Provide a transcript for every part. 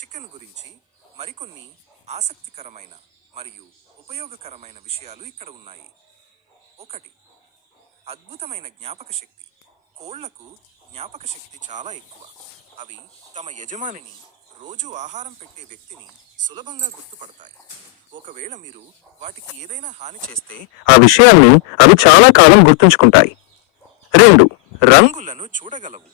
Chicken గురించి మరికొన్ని ఆసక్తికరమైన మరియు ఉపయోగకరమైన విషయాలు ఇక్కడ ఉన్నాయి. 1. అద్భుతమైన జ్ఞాపక శక్తి. కోళ్లకు జ్ఞాపక శక్తి చాలా ఎక్కువ. అవి తమ యజమానిని, రోజు ఆహారం పెట్టే వ్యక్తిని సులభంగా గుర్తుపడతాయి. ఒకవేళ మీరు వాటికి ఏదైనా హాని చేస్తే ఆ విషయాన్ని అవి చాలా కాలం గుర్తుంచుకుంటాయి. 2. రంగులను చూడగలవు.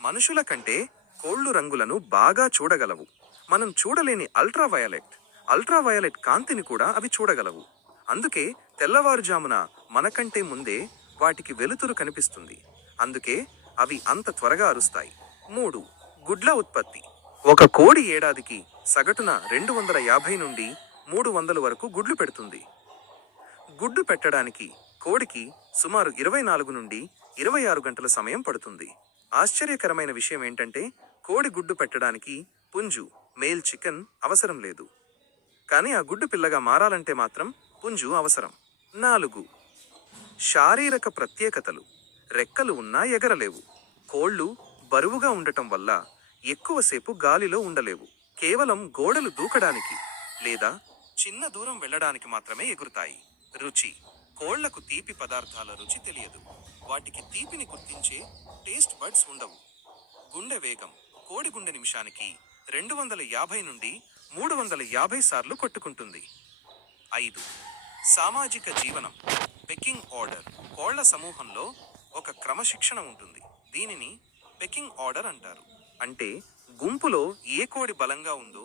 మనుషుల కంటే కోళ్లు రంగులను బాగా చూడగలవు. మనం చూడలేని అల్ట్రావయలెట్ కాంతిని కూడా అవి చూడగలవు. అందుకే తెల్లవారుజామున మనకంటే ముందే వాటికి వెలుతురు కనిపిస్తుంది. అందుకే అవి అంత త్వరగా అరుస్తాయి. 3. గుడ్ల ఉత్పత్తి. ఒక కోడి ఏడాదికి సగటున 250 నుండి 300 వరకు గుడ్లు పెడుతుంది. గుడ్డు పెట్టడానికి కోడికి సుమారు 24 నుండి 26 గంటల సమయం పడుతుంది. ఆశ్చర్యకరమైన విషయం ఏంటంటే కోడి గుడ్డు పెట్టడానికి పుంజు, మేల్ చికెన్ అవసరం లేదు. కానీ ఆ గుడ్డు పిల్లగా మారాలంటే మాత్రం పుంజు అవసరం. 4. శారీరక ప్రత్యేకతలు. రెక్కలు ఉన్నా ఎగరలేవు. కోళ్లు బరువుగా ఉండటం వల్ల ఎక్కువసేపు గాలిలో ఉండలేవు. కేవలం గోడలు దూకడానికి లేదా చిన్న దూరం వెళ్ళడానికి మాత్రమే ఎగురుతాయి. రుచి. కోళ్లకు తీపి పదార్థాల రుచి తెలియదు. వాటికి తీపిని గుర్తించే టేస్ట్ బడ్స్ ఉండవు. గుండె వేగం. కోడి గుండె నిమిషానికి 250 నుండి 350 సార్లు కొట్టుకుంటుంది. 5. సామాజిక జీవనం. Peking order. కోళ్ల సమూహంలో ఒక క్రమశిక్షణ ఉంటుంది. దీనిని పెకింగ్ ఆర్డర్ అంటారు. అంటే గుంపులో ఏ కోడి బలంగా ఉందో,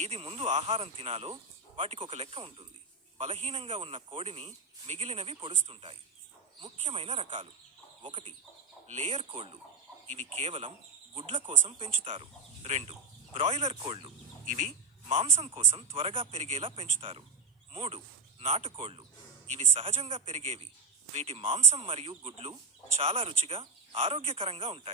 ఏది ముందు ఆహారం తినాలో వాటికి ఒక లెక్క ఉంటుంది. బలహీనంగా ఉన్న కోడిని మిగిలినవి పొడుస్తుంటాయి. ముఖ్యమైన రకాలు. 1. లేయర్ కోళ్లు. ఇవి కేవలం గుడ్ల కోసం పెంచుతారు. 2. బ్రాయిలర్ కోళ్లు. ఇవి మాంసం కోసం త్వరగా పెరిగేలా పెంచుతారు. 3. నాటుకోళ్లు. ఇవి సహజంగా పెరిగేవి. వీటి మాంసం మరియు గుడ్లు చాలా రుచిగా, ఆరోగ్యకరంగా ఉంటాయి.